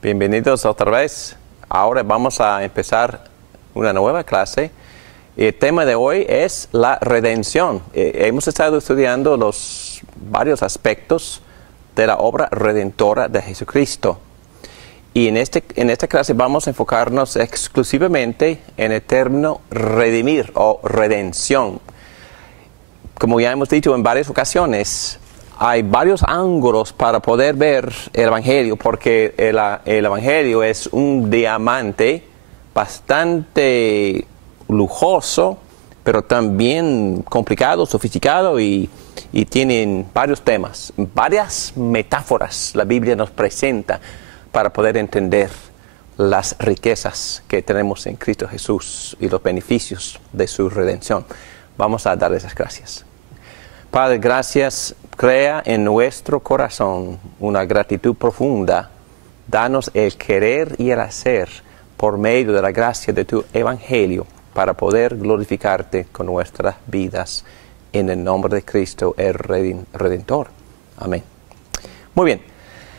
Bienvenidos otra vez. Ahora vamos a empezar una nueva clase. El tema de hoy es la redención. Hemos estado estudiando los varios aspectos de la obra redentora de Jesucristo. Y en esta clase vamos a enfocarnos exclusivamente en el término redimir o redención. Como ya hemos dicho en varias ocasiones, hay varios ángulos para poder ver el Evangelio, porque el Evangelio es un diamante bastante lujoso, pero también complicado, sofisticado y tienen varios temas, varias metáforas la Biblia nos presenta para poder entender las riquezas que tenemos en Cristo Jesús y los beneficios de su redención. Vamos a darles las gracias. Padre, gracias. Crea en nuestro corazón una gratitud profunda. Danos el querer y el hacer por medio de la gracia de tu Evangelio para poder glorificarte con nuestras vidas en el nombre de Cristo, el Redentor. Amén. Muy bien.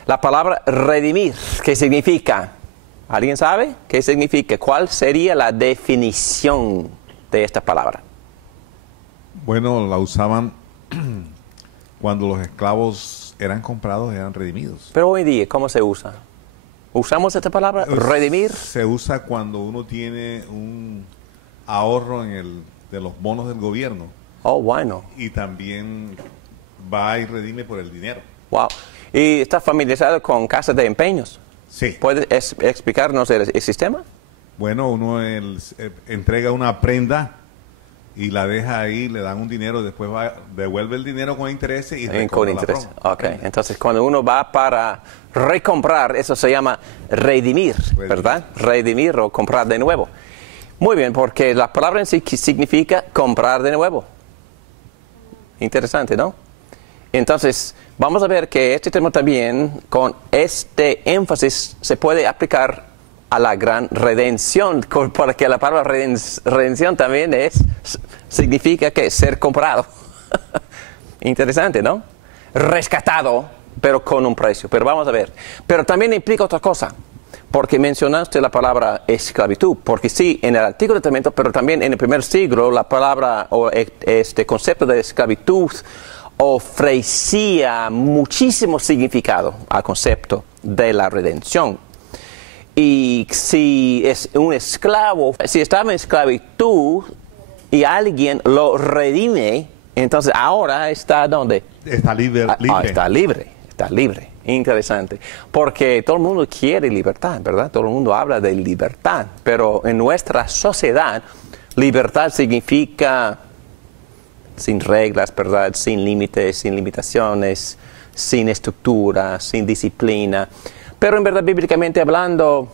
La palabra redimir, ¿qué significa? ¿Alguien sabe qué significa? ¿Cuál sería la definición de esta palabra? Bueno, la usaban cuando los esclavos eran comprados, eran redimidos. Pero hoy día, ¿cómo se usa? ¿Usamos esta palabra, redimir? Se usa cuando uno tiene un ahorro de los bonos del gobierno. Oh, bueno. Y también va y redime por el dinero. Wow. ¿Y estás familiarizado con casas de empeños? Sí. ¿Puedes explicarnos el sistema? Bueno, uno entrega una prenda y la deja ahí, le dan un dinero, después devuelve el dinero con intereses y con interés. Okay. Entonces, cuando uno va para recomprar, eso se llama redimir, ¿verdad? Redimir o comprar de nuevo. Muy bien, porque la palabra en sí significa comprar de nuevo. Interesante, ¿no? Entonces, vamos a ver que este tema también, con este énfasis, se puede aplicar a la gran redención, porque la palabra redención también significa que ser comprado. Interesante, ¿no? Rescatado, pero con un precio. Pero vamos a ver. Pero también implica otra cosa, porque mencionaste la palabra esclavitud, porque sí, en el Antiguo Testamento, pero también en el primer siglo, la palabra o este concepto de esclavitud ofrecía muchísimo significado al concepto de la redención. Y si es un esclavo, si estaba en esclavitud y alguien lo redime, entonces ahora está ¿dónde? Está libre. Está libre. Interesante. Porque todo el mundo quiere libertad, ¿verdad? Todo el mundo habla de libertad. Pero en nuestra sociedad, libertad significa sin reglas, ¿verdad? Sin límites, sin limitaciones, sin estructura, sin disciplina. Pero en verdad, bíblicamente hablando,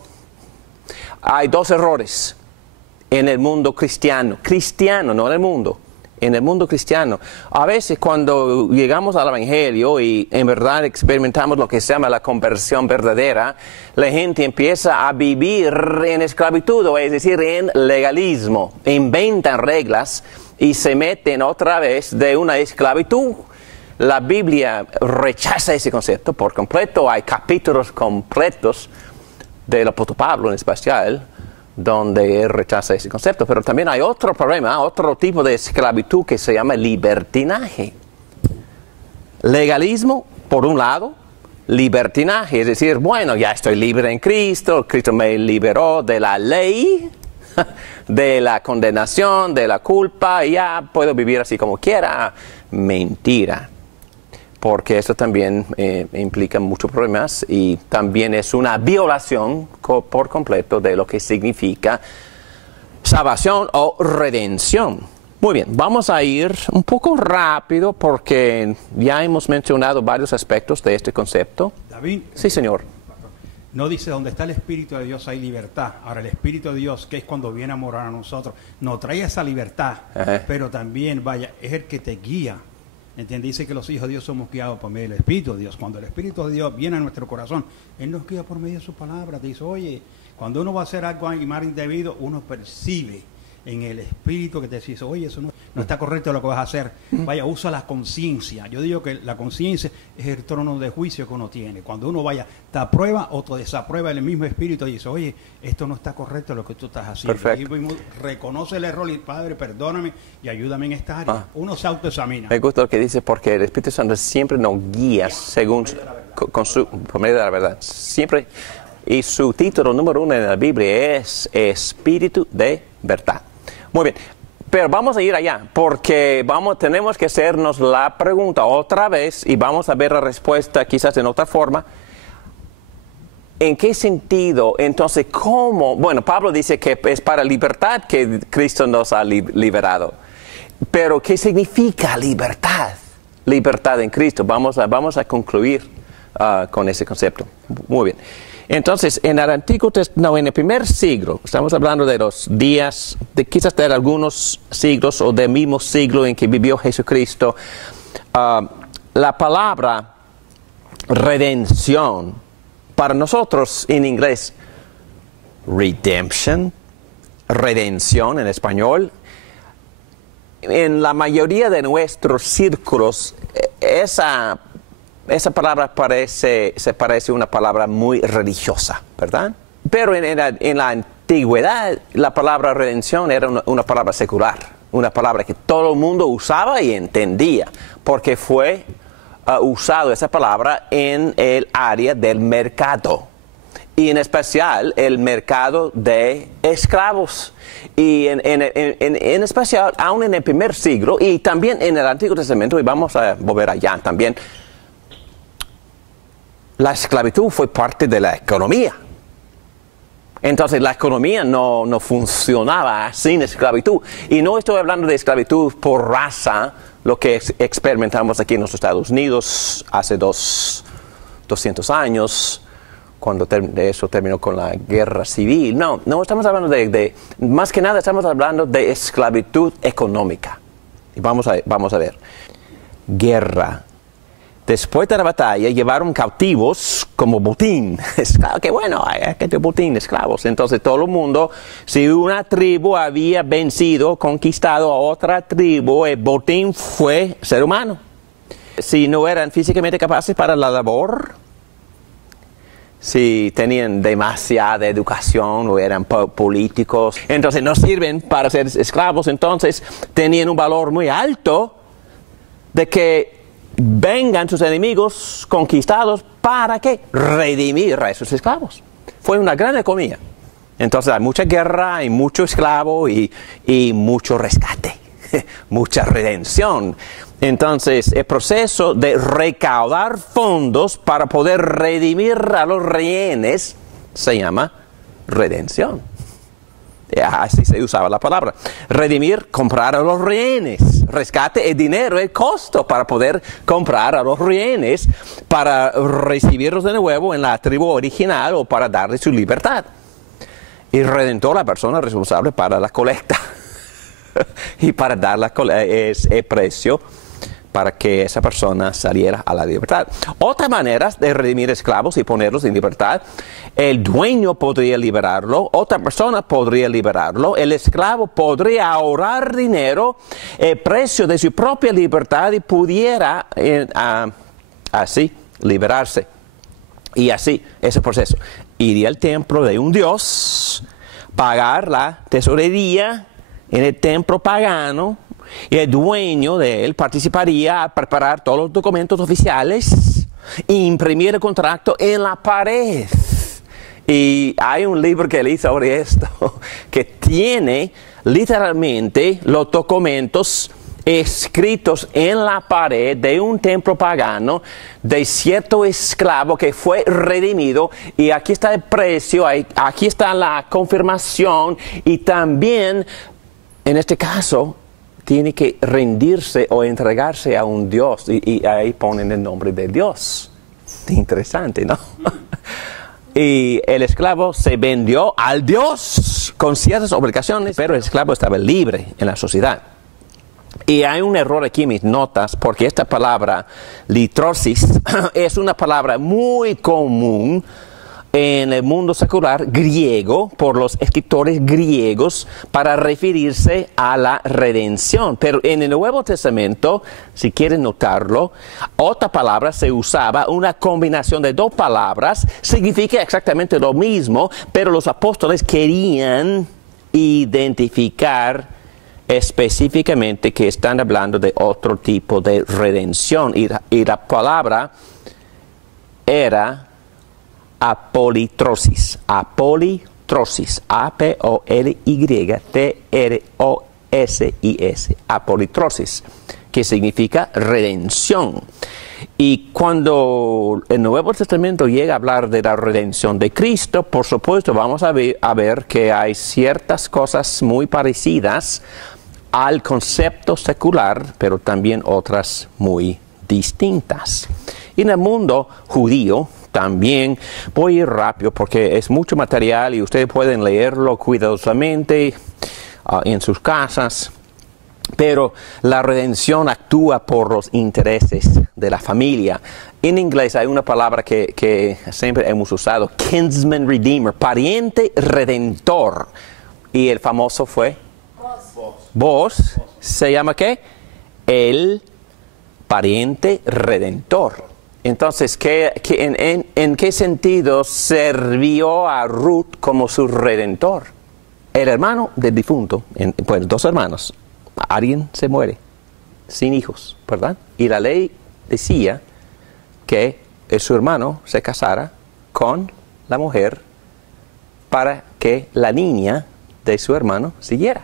hay dos errores en el mundo cristiano, no en el mundo, en el mundo cristiano. A veces cuando llegamos al Evangelio y en verdad experimentamos lo que se llama la conversión verdadera, la gente empieza a vivir en esclavitud, o es decir, en legalismo. Inventan reglas y se meten otra vez de una esclavitud. La Biblia rechaza ese concepto por completo. Hay capítulos completos del apóstol Pablo en especial donde él rechaza ese concepto. Pero también hay otro problema, otro tipo de esclavitud que se llama libertinaje. Legalismo, por un lado, libertinaje, es decir, bueno, ya estoy libre en Cristo, Cristo me liberó de la ley, de la condenación, de la culpa, y ya puedo vivir así como quiera. Mentira. Porque eso también implica muchos problemas y también es una violación por completo de lo que significa salvación o redención. Muy bien, vamos a ir un poco rápido porque ya hemos mencionado varios aspectos de este concepto. David. Sí, señor. No dice, donde está el Espíritu de Dios hay libertad. Ahora, el Espíritu de Dios, que es cuando viene a morar a nosotros, nos trae esa libertad, pero también, vaya, es el que te guía ¿Entiendes? Dice que los hijos de Dios somos guiados por medio del Espíritu de Dios. Cuando el Espíritu de Dios viene a nuestro corazón, Él nos guía por medio de su palabra. Te dice, oye, cuando uno va a hacer algo más indebido, uno percibe en el Espíritu que te dice, oye, eso no está correcto lo que vas a hacer. Vaya, usa la conciencia. Yo digo que la conciencia es el trono de juicio que uno tiene. Cuando uno vaya, te aprueba o te desaprueba el mismo Espíritu y dice, oye, esto no está correcto lo que tú estás haciendo. Perfecto. Y reconoce el error y, Padre, perdóname y ayúdame en esta área. Uno se autoexamina. Me gusta lo que dice, porque el Espíritu Santo siempre nos guía según por medio de la verdad. Siempre. Y su título número 1 en la Biblia es Espíritu de Verdad. Muy bien, pero vamos a ir allá, porque tenemos que hacernos la pregunta otra vez y vamos a ver la respuesta quizás en otra forma. ¿En qué sentido? Entonces, ¿cómo? Bueno, Pablo dice que es para libertad que Cristo nos ha liberado. Pero, ¿qué significa libertad? Libertad en Cristo. Vamos a concluir con ese concepto. Muy bien. Entonces, en el Antiguo Testamento, en el primer siglo, estamos hablando de los días, quizás de algunos siglos o del mismo siglo en que vivió Jesucristo, la palabra redención, para nosotros en inglés, redemption, redención en español, en la mayoría de nuestros círculos, esa palabra se parece a una palabra muy religiosa, ¿verdad? Pero en la antigüedad, la palabra redención era una palabra secular, una palabra que todo el mundo usaba y entendía, porque fue usado esa palabra en el área del mercado, y en especial el mercado de esclavos. Y en especial, aún en el primer siglo, y también en el Antiguo Testamento, y vamos a volver allá también, la esclavitud fue parte de la economía. Entonces la economía no funcionaba sin esclavitud. Y no estoy hablando de esclavitud por raza, lo que experimentamos aquí en los Estados Unidos hace 200 años, cuando eso terminó con la guerra civil. No estamos hablando más que nada estamos hablando de esclavitud económica. Y vamos a ver. Guerra. Después de la batalla, llevaron cautivos como botín. ¡Qué bueno! ¡Qué botín! Esclavos. Entonces todo el mundo, si una tribu había vencido, conquistado a otra tribu, el botín fue ser humano. Si no eran físicamente capaces para la labor, si tenían demasiada educación o eran políticos, entonces no sirven para ser esclavos. Entonces tenían un valor muy alto de que vengan sus enemigos conquistados para que redimir a esos esclavos. Fue una gran economía. Entonces hay mucha guerra, hay mucho esclavo y mucho rescate, mucha redención. Entonces el proceso de recaudar fondos para poder redimir a los rehenes se llama redención. Así se usaba la palabra. Redimir, comprar a los rehenes. Rescate, el dinero, el costo para poder comprar a los rehenes, para recibirlos de nuevo en la tribu original o para darles su libertad. Y redentor, la persona responsable para la colecta y para dar el precio para que esa persona saliera a la libertad. Otra manera de redimir esclavos y ponerlos en libertad: el dueño podría liberarlo, otra persona podría liberarlo, el esclavo podría ahorrar dinero, el precio de su propia libertad, y pudiera así liberarse. Y así, ese proceso. Iría al templo de un dios, pagar la tesorería en el templo pagano, y el dueño de él participaría a preparar todos los documentos oficiales e imprimir el contrato en la pared. Y hay un libro que leí sobre esto, que tiene literalmente los documentos escritos en la pared de un templo pagano de cierto esclavo que fue redimido, y aquí está el precio, aquí está la confirmación, y también en este caso tiene que rendirse o entregarse a un Dios, y ahí ponen el nombre de Dios. Interesante, ¿no? Y el esclavo se vendió al Dios con ciertas obligaciones, pero el esclavo estaba libre en la sociedad. Y hay un error aquí en mis notas, porque esta palabra, litrosis, es una palabra muy común en el mundo secular griego, por los escritores griegos, para referirse a la redención. Pero en el Nuevo Testamento, si quieren notarlo, otra palabra se usaba, una combinación de dos palabras, significa exactamente lo mismo, pero los apóstoles querían identificar específicamente que están hablando de otro tipo de redención. Y la palabra era apolitrosis. Apolitrosis. A-P-O-L-Y-T-R-O-S-I-S. Apolitrosis, que significa redención. Y cuando el Nuevo Testamento llega a hablar de la redención de Cristo, por supuesto vamos a ver que hay ciertas cosas muy parecidas al concepto secular, pero también otras muy distintas. Y en el mundo judío también, voy a ir rápido porque es mucho material y ustedes pueden leerlo cuidadosamente en sus casas, pero la redención actúa por los intereses de la familia. En inglés hay una palabra que siempre hemos usado, kinsman redeemer, pariente redentor, y el famoso fue Vos. ¿Se llama qué? El pariente redentor. Entonces, ¿en qué sentido sirvió a Ruth como su redentor? El hermano del difunto, pues dos hermanos, alguien se muere sin hijos, ¿verdad? Y la ley decía que su hermano se casara con la mujer para que la niña de su hermano siguiera.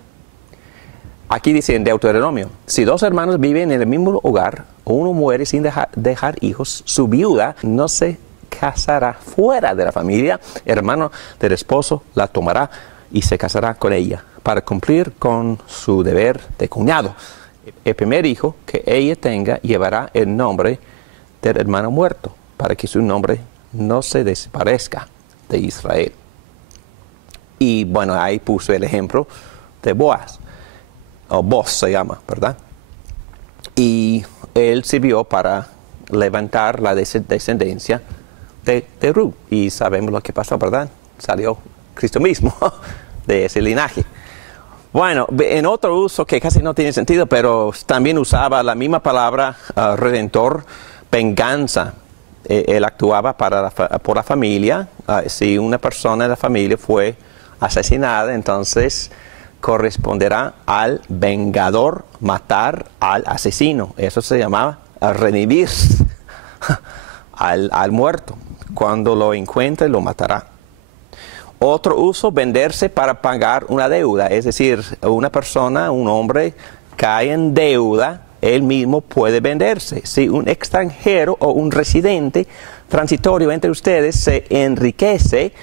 Aquí dice en Deuteronomio, si dos hermanos viven en el mismo hogar, uno muere sin dejar hijos, su viuda no se casará fuera de la familia, el hermano del esposo la tomará y se casará con ella, para cumplir con su deber de cuñado. El primer hijo que ella tenga llevará el nombre del hermano muerto, para que su nombre no se desaparezca de Israel. Y bueno, ahí puso el ejemplo de Boaz. O Boaz se llama, ¿verdad? Y él sirvió para levantar la descendencia de Ruth. Y sabemos lo que pasó, ¿verdad? Salió Cristo mismo de ese linaje. Bueno, en otro uso que casi no tiene sentido, pero también usaba la misma palabra redentor, venganza. Él actuaba por la familia. Si una persona de la familia fue asesinada, entonces corresponderá al vengador matar al asesino. Eso se llamaba redimir al muerto. Cuando lo encuentre, lo matará. Otro uso, venderse para pagar una deuda. Es decir, una persona, un hombre, cae en deuda, él mismo puede venderse. Si un extranjero o un residente transitorio entre ustedes se enriquece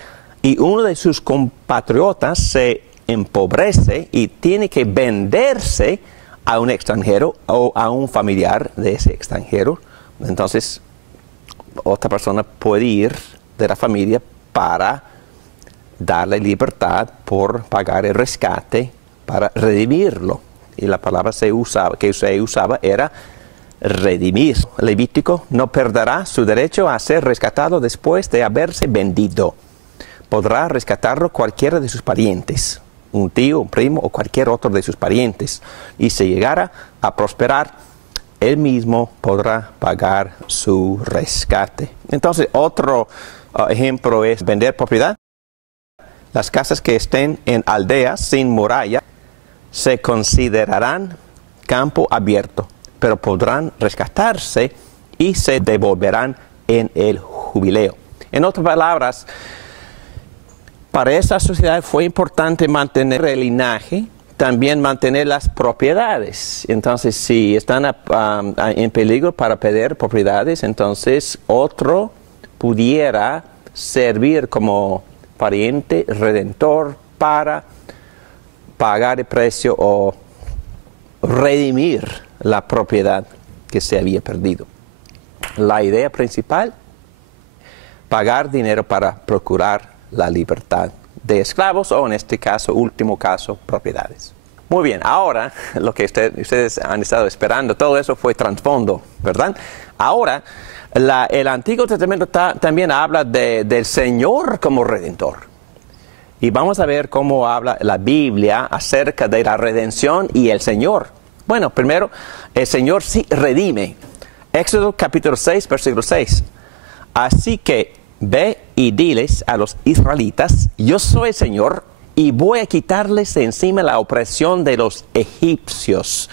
y uno de sus compatriotas se empobrece y tiene que venderse a un extranjero o a un familiar de ese extranjero, entonces otra persona puede ir de la familia para darle libertad por pagar el rescate, para redimirlo. Y la palabra que se usaba era redimir. Levítico no perderá su derecho a ser rescatado después de haberse vendido. Podrá rescatarlo cualquiera de sus parientes, un tío, un primo o cualquier otro de sus parientes. Y si llegara a prosperar, él mismo podrá pagar su rescate. Entonces, otro ejemplo es vender propiedad. Las casas que estén en aldeas sin muralla se considerarán campo abierto, pero podrán rescatarse y se devolverán en el jubileo. En otras palabras, para esa sociedad fue importante mantener el linaje, también mantener las propiedades. Entonces, si están en peligro para perder propiedades, entonces otro pudiera servir como pariente redentor para pagar el precio o redimir la propiedad que se había perdido. La idea principal, pagar dinero para procurar la libertad de esclavos o en este caso, último caso, propiedades. Muy bien, ahora lo que ustedes han estado esperando, todo eso fue trasfondo, ¿verdad? Ahora, el Antiguo Testamento también habla del Señor como Redentor. Y vamos a ver cómo habla la Biblia acerca de la redención y el Señor. Bueno, primero, el Señor sí redime. Éxodo capítulo 6, versículo 6. Así que ve y diles a los israelitas, yo soy el Señor, y voy a quitarles de encima la opresión de los egipcios.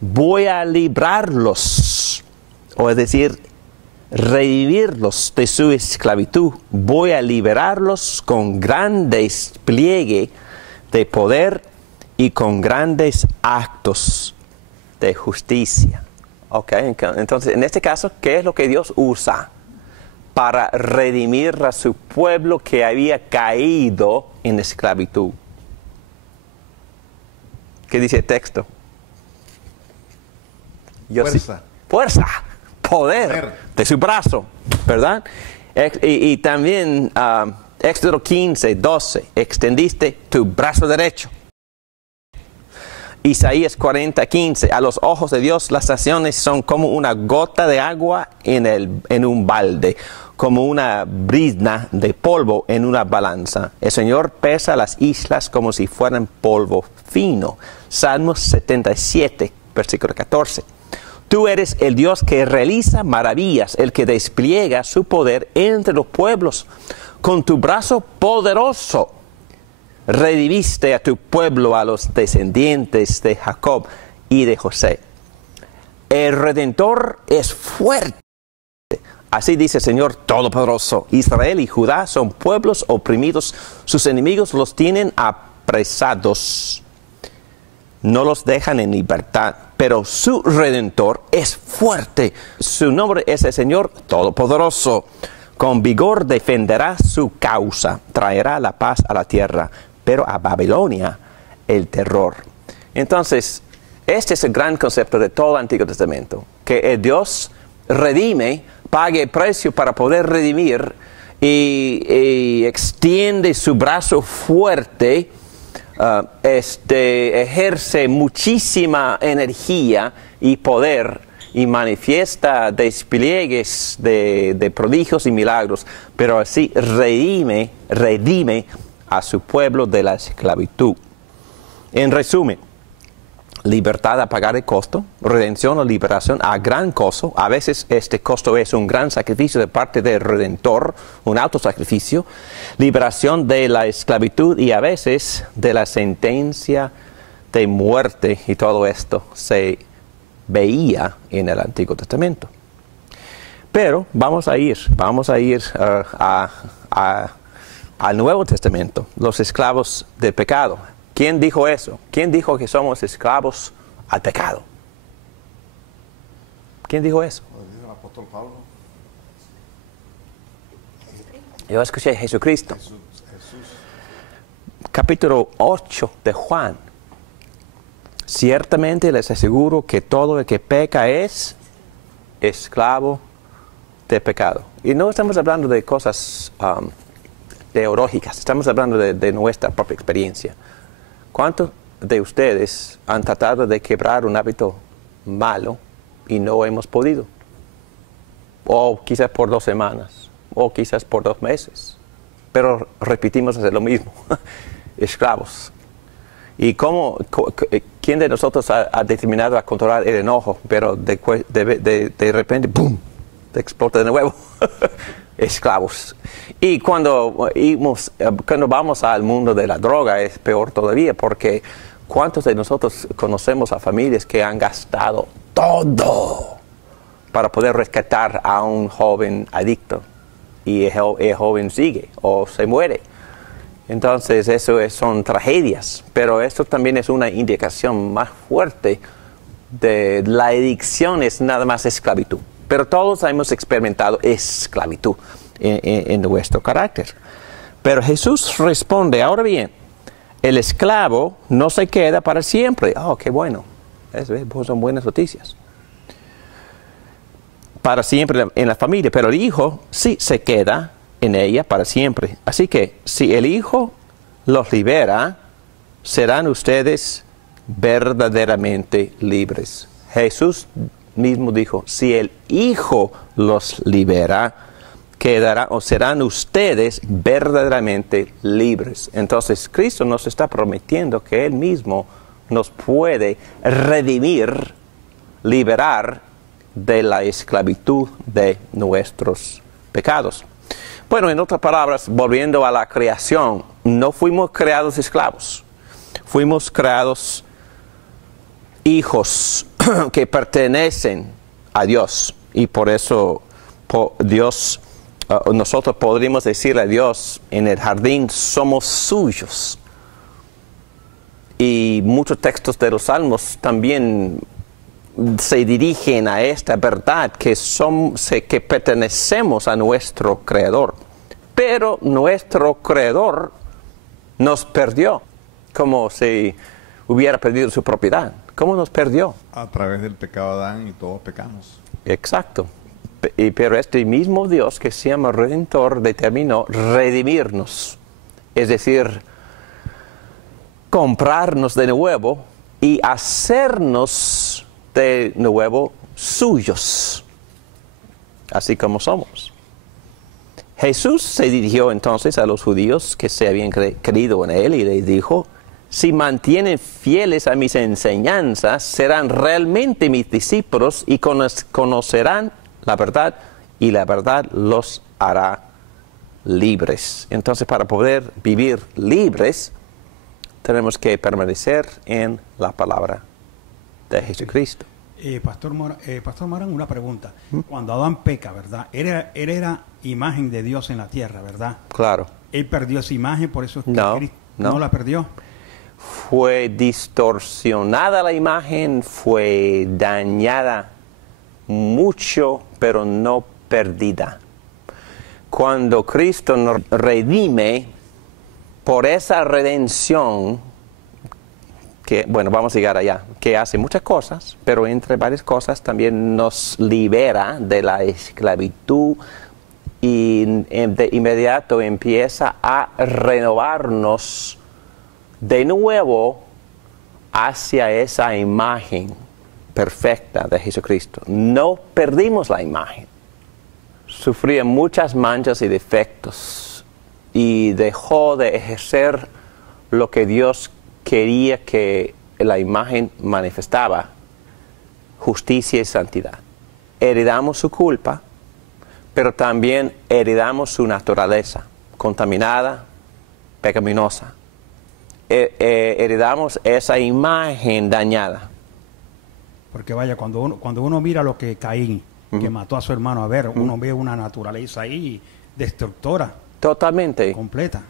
Voy a librarlos, o es decir, redimirlos de su esclavitud. Voy a liberarlos con gran despliegue de poder y con grandes actos de justicia. Ok, entonces en este caso, ¿qué es lo que Dios usa para redimir a su pueblo que había caído en esclavitud? ¿Qué dice el texto? Fuerza. Fuerza, poder de su brazo, ¿verdad? Y también Éxodo 15, 12, extendiste tu brazo derecho. Isaías 40, 15, a los ojos de Dios las naciones son como una gota de agua en un balde, como una brizna de polvo en una balanza. El Señor pesa las islas como si fueran polvo fino. Salmos 77, versículo 14. Tú eres el Dios que realiza maravillas, el que despliega su poder entre los pueblos. Con tu brazo poderoso redimiste a tu pueblo, a los descendientes de Jacob y de José. El Redentor es fuerte. Así dice el Señor Todopoderoso. Israel y Judá son pueblos oprimidos. Sus enemigos los tienen apresados. No los dejan en libertad. Pero su Redentor es fuerte. Su nombre es el Señor Todopoderoso. Con vigor defenderá su causa. Traerá la paz a la tierra. Pero a Babilonia el terror. Entonces, este es el gran concepto de todo el Antiguo Testamento. Que el Dios redime, pague el precio para poder redimir y extiende su brazo fuerte, ejerce muchísima energía y poder y manifiesta despliegues de prodigios y milagros, pero así redime a su pueblo de la esclavitud. En resumen, libertad a pagar el costo, redención o liberación a gran costo. A veces este costo es un gran sacrificio de parte del Redentor, un autosacrificio, liberación de la esclavitud y a veces de la sentencia de muerte, y todo esto se veía en el Antiguo Testamento. Pero vamos a ir al Nuevo Testamento, los esclavos del pecado. ¿Quién dijo eso? ¿Quién dijo que somos esclavos al pecado? ¿Quién dijo eso? El apóstol Pablo. Yo escuché Jesucristo. Capítulo 8 de Juan. Ciertamente les aseguro que todo el que peca es esclavo de pecado. Y no estamos hablando de cosas teológicas, estamos hablando de nuestra propia experiencia. ¿Cuántos de ustedes han tratado de quebrar un hábito malo y no hemos podido? O quizás por 2 semanas, o quizás por 2 meses. Pero repetimos hacer lo mismo. Esclavos. ¿Y quién de nosotros ha determinado a controlar el enojo, pero de repente, ¡pum!, te explota de nuevo? Esclavos. Y cuando vamos al mundo de la droga es peor todavía, porque ¿cuántos de nosotros conocemos a familias que han gastado todo para poder rescatar a un joven adicto y el joven sigue o se muere? Entonces son tragedias, pero esto también es una indicación más fuerte de la adicción, es nada más esclavitud. Pero todos hemos experimentado esclavitud en nuestro carácter. Pero Jesús responde, ahora bien, el esclavo no se queda para siempre. Oh, qué bueno. Pues son buenas noticias. Para siempre en la familia, pero el hijo sí se queda en ella para siempre. Así que si el hijo los libera, serán ustedes verdaderamente libres. Jesús mismo dijo, si el Hijo los libera, serán ustedes verdaderamente libres. Entonces Cristo nos está prometiendo que Él mismo nos puede redimir, liberar de la esclavitud de nuestros pecados. Bueno, en otras palabras, volviendo a la creación, no fuimos creados esclavos, fuimos creados hijos que pertenecen a Dios, y por eso nosotros podríamos decirle a Dios en el jardín, somos suyos. Y muchos textos de los Salmos también se dirigen a esta verdad que pertenecemos a nuestro Creador. Pero nuestro Creador nos perdió, como si hubiera perdido su propiedad. ¿Cómo nos perdió? A través del pecado de Adán, y todos pecamos. Exacto. Pero este mismo Dios que se llama Redentor determinó redimirnos. Es decir, comprarnos de nuevo y hacernos de nuevo suyos, así como somos. Jesús se dirigió entonces a los judíos que se habían creído en Él y les dijo, si mantienen fieles a mis enseñanzas, serán realmente mis discípulos y conocerán la verdad, y la verdad los hará libres. Entonces, para poder vivir libres, tenemos que permanecer en la palabra de Jesucristo. Pastor Morán, una pregunta. Cuando Adán peca, ¿verdad? Él era imagen de Dios en la tierra, ¿verdad? Claro. Él perdió esa imagen, por eso es que Cristo no no la perdió. Fue distorsionada la imagen, fue dañada mucho, pero no perdida. Cuando Cristo nos redime, por esa redención, que, bueno, vamos a llegar allá, que hace muchas cosas, pero entre varias cosas también nos libera de la esclavitud y de inmediato empieza a renovarnos de nuevo hacia esa imagen perfecta de Jesucristo. No perdimos la imagen. Sufría muchas manchas y defectos y dejó de ejercer lo que Dios quería que la imagen manifestaba: justicia y santidad. Heredamos su culpa, pero también heredamos su naturaleza contaminada, pecaminosa. Heredamos esa imagen dañada. Porque vaya, cuando uno mira lo que Caín, que mató a su hermano Abel, uno ve una naturaleza ahí destructora. Totalmente. Completa.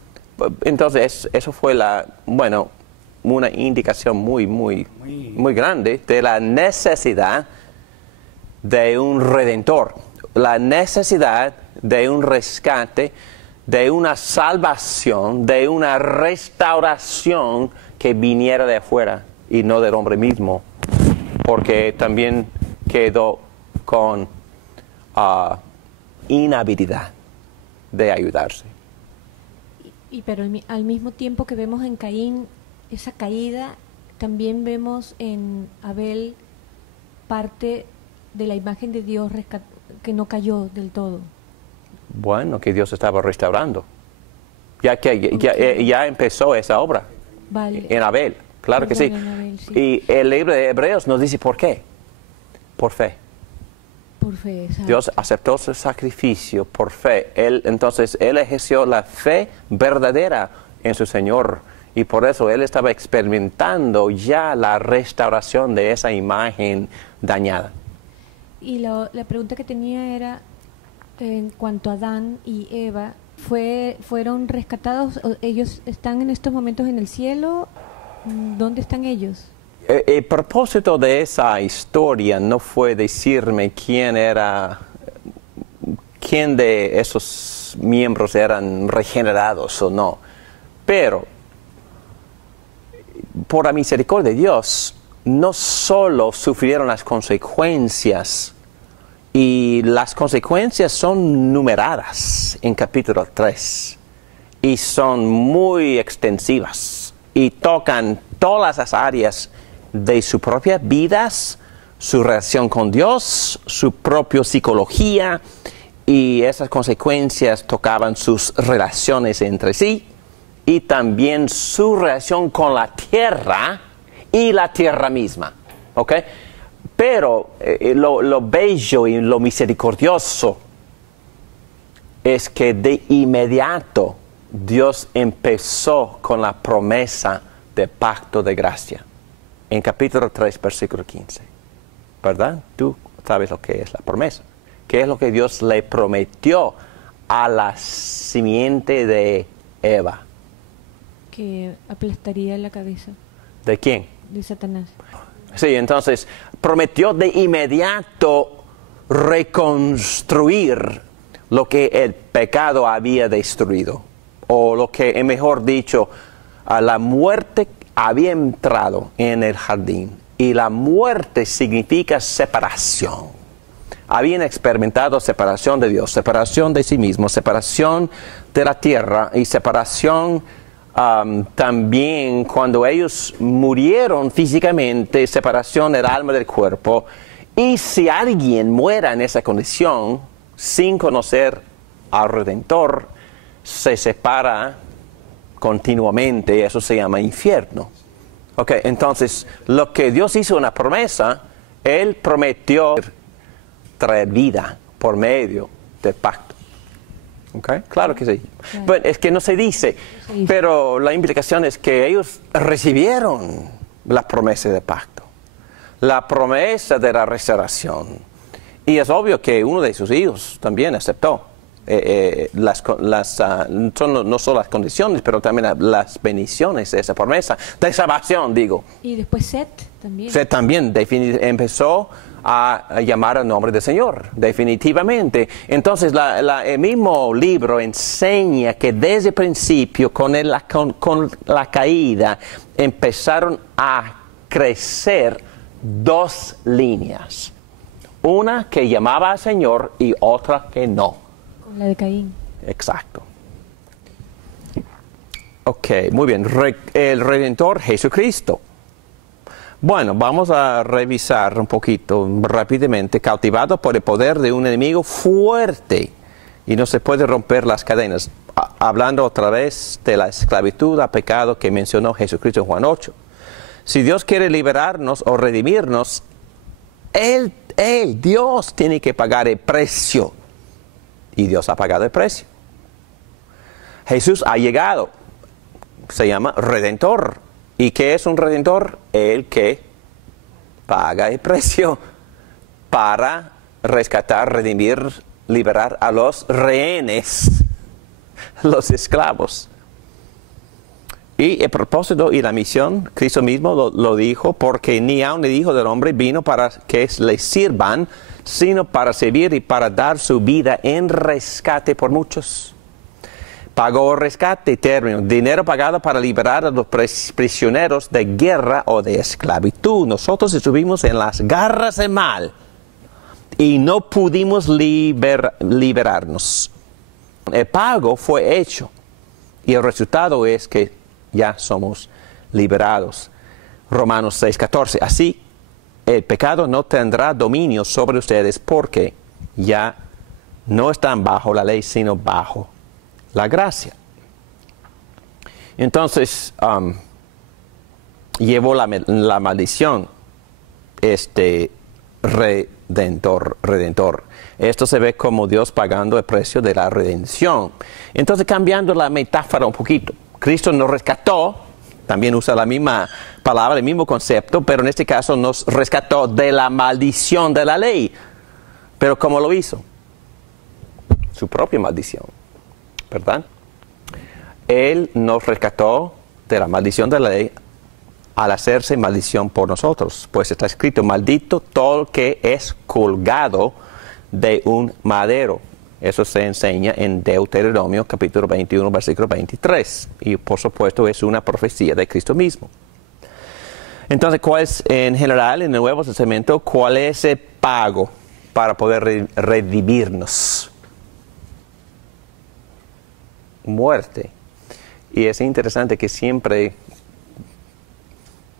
Entonces, eso fue una indicación muy grande de la necesidad de un redentor, la necesidad de un rescate, de una salvación, de una restauración que viniera de afuera y no del hombre mismo, porque también quedó con inhabilidad de ayudarse. Pero al mismo tiempo que vemos en Caín esa caída, también vemos en Abel parte de la imagen de Dios que no cayó del todo. Bueno, que Dios estaba restaurando. Ya empezó esa obra. Vale. En Abel, claro que sí. Abel, sí. Y el libro de Hebreos nos dice por qué. Por fe. Por fe, exacto. Dios aceptó su sacrificio por fe. Entonces él ejerció la fe verdadera en su Señor. Y por eso él estaba experimentando ya la restauración de esa imagen dañada. Y la pregunta que tenía era, en cuanto a Adán y Eva, ¿fueron rescatados? ¿Ellos están en estos momentos en el cielo? ¿Dónde están ellos? El propósito de esa historia no fue decirme quién de esos miembros eran regenerados o no. Pero, por la misericordia de Dios, no solo sufrieron las consecuencias, y las consecuencias son numeradas en capítulo 3, y son muy extensivas, y tocan todas las áreas de sus propias vidas, su relación con Dios, su propia psicología, y esas consecuencias tocaban sus relaciones entre sí y también su relación con la tierra y la tierra misma. ¿Ok? Pero lo bello y lo misericordioso es que de inmediato Dios empezó con la promesa de pacto de gracia. En capítulo 3, versículo 15. ¿Verdad? Tú sabes lo que es la promesa. ¿Qué es lo que Dios le prometió a la simiente de Eva? Que aplastaría la cabeza. ¿De quién? De Satanás. Sí, entonces prometió de inmediato reconstruir lo que el pecado había destruido. O lo que, mejor dicho, la muerte había entrado en el jardín. Y la muerte significa separación. Habían experimentado separación de Dios, separación de sí mismos, separación de la tierra y separación también cuando ellos murieron físicamente, separación del alma del cuerpo. Y si alguien muera en esa condición sin conocer al Redentor, se separa continuamente, eso se llama infierno. Ok, entonces lo que Dios hizo una promesa, Él prometió traer vida por medio del pacto. Okay. Claro que sí. Claro. Bueno, es que no se dice, pero la implicación es que ellos recibieron la promesa del pacto, la promesa de la restauración. Y es obvio que uno de sus hijos también aceptó no solo las condiciones, pero también las bendiciones de esa promesa, de salvación, digo. Y después Set también. Set también empezó a llamar al nombre del Señor, definitivamente. Entonces, el mismo libro enseña que desde el principio, con la caída, empezaron a crecer dos líneas. Una que llamaba al Señor y otra que no. Con la de Caín. Exacto. Ok, muy bien. El Redentor Jesucristo. Bueno, vamos a revisar un poquito rápidamente. Cautivado por el poder de un enemigo fuerte y no se puede romper las cadenas. Hablando otra vez de la esclavitud a pecado que mencionó Jesucristo en Juan 8. Si Dios quiere liberarnos o redimirnos, Dios tiene que pagar el precio. Y Dios ha pagado el precio. Jesús ha llegado. Se llama Redentor. ¿Y qué es un Redentor? El que paga el precio para rescatar, redimir, liberar a los rehenes, los esclavos. Y el propósito y la misión, Cristo mismo lo dijo, porque ni aun el Hijo del Hombre vino para que le sirvan, sino para servir y para dar su vida en rescate por muchos. Pagó rescate, término, dinero pagado para liberar a los prisioneros de guerra o de esclavitud. Nosotros estuvimos en las garras del mal y no pudimos liberarnos. El pago fue hecho y el resultado es que ya somos liberados. Romanos 6:14. Así, el pecado no tendrá dominio sobre ustedes porque ya no están bajo la ley, sino bajo la gracia. Entonces, llevó la maldición redentor. Esto se ve como Dios pagando el precio de la redención. Entonces, cambiando la metáfora un poquito, Cristo nos rescató, también usa la misma palabra, el mismo concepto, pero en este caso nos rescató de la maldición de la ley. Pero ¿cómo lo hizo? Su propia maldición, ¿verdad? Él nos rescató de la maldición de la ley al hacerse maldición por nosotros. Pues está escrito, maldito todo el que es colgado de un madero. Eso se enseña en Deuteronomio capítulo 21, versículo 23. Y por supuesto es una profecía de Cristo mismo. Entonces, ¿cuál es en general en el Nuevo Testamento, cuál es el pago para poder redimirnos? Muerte. Y es interesante que siempre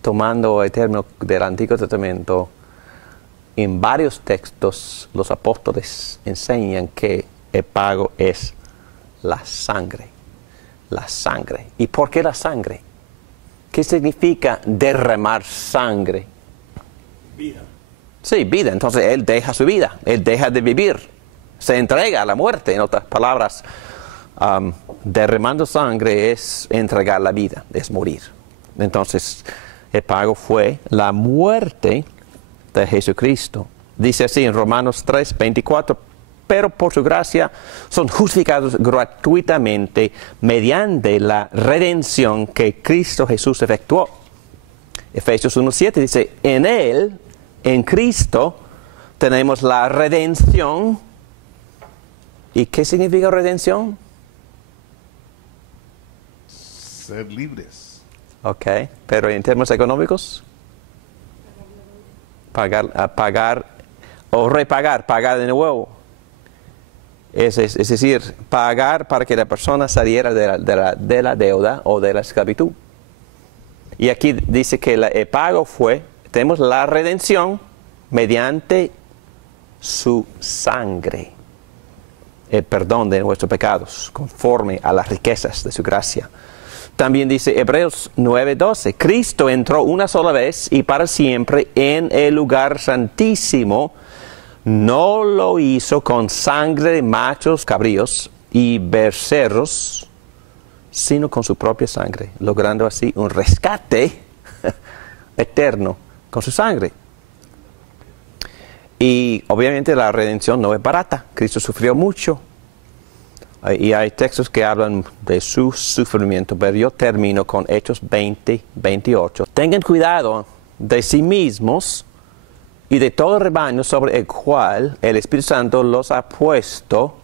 tomando el término del Antiguo Testamento, en varios textos los apóstoles enseñan que el pago es la sangre. La sangre. ¿Y por qué la sangre? ¿Qué significa derramar sangre? Vida. Sí, vida. Entonces Él deja su vida, Él deja de vivir, se entrega a la muerte. En otras palabras, derramando sangre es entregar la vida, es morir. Entonces, el pago fue la muerte de Jesucristo. Dice así en Romanos 3, 24, pero por su gracia son justificados gratuitamente mediante la redención que Cristo Jesús efectuó. Efesios 1, 7 dice, en Él, en Cristo, tenemos la redención. ¿Y qué significa redención? Ser libres. Ok, pero en términos económicos, pagar o repagar, pagar de nuevo. Es decir, pagar para que la persona saliera de la deuda o de la esclavitud. Y aquí dice que el pago fue, tenemos la redención mediante su sangre, el perdón de nuestros pecados, conforme a las riquezas de su gracia. También dice Hebreos 9:12, Cristo entró una sola vez y para siempre en el lugar santísimo. No lo hizo con sangre de machos cabríos y becerros, sino con su propia sangre, logrando así un rescate eterno con su sangre. Y obviamente la redención no es barata. Cristo sufrió mucho. Y hay textos que hablan de su sufrimiento, pero yo termino con Hechos 20, 28. Tengan cuidado de sí mismos y de todo el rebaño sobre el cual el Espíritu Santo los ha puesto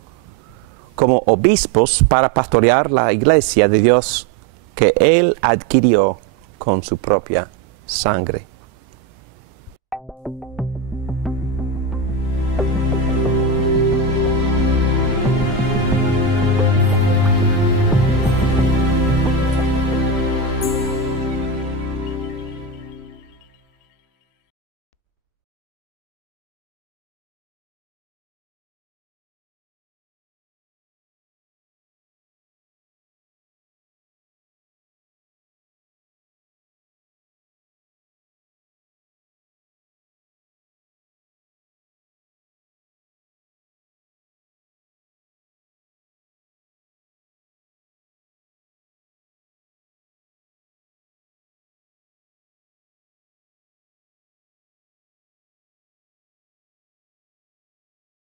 como obispos para pastorear la iglesia de Dios que Él adquirió con su propia sangre.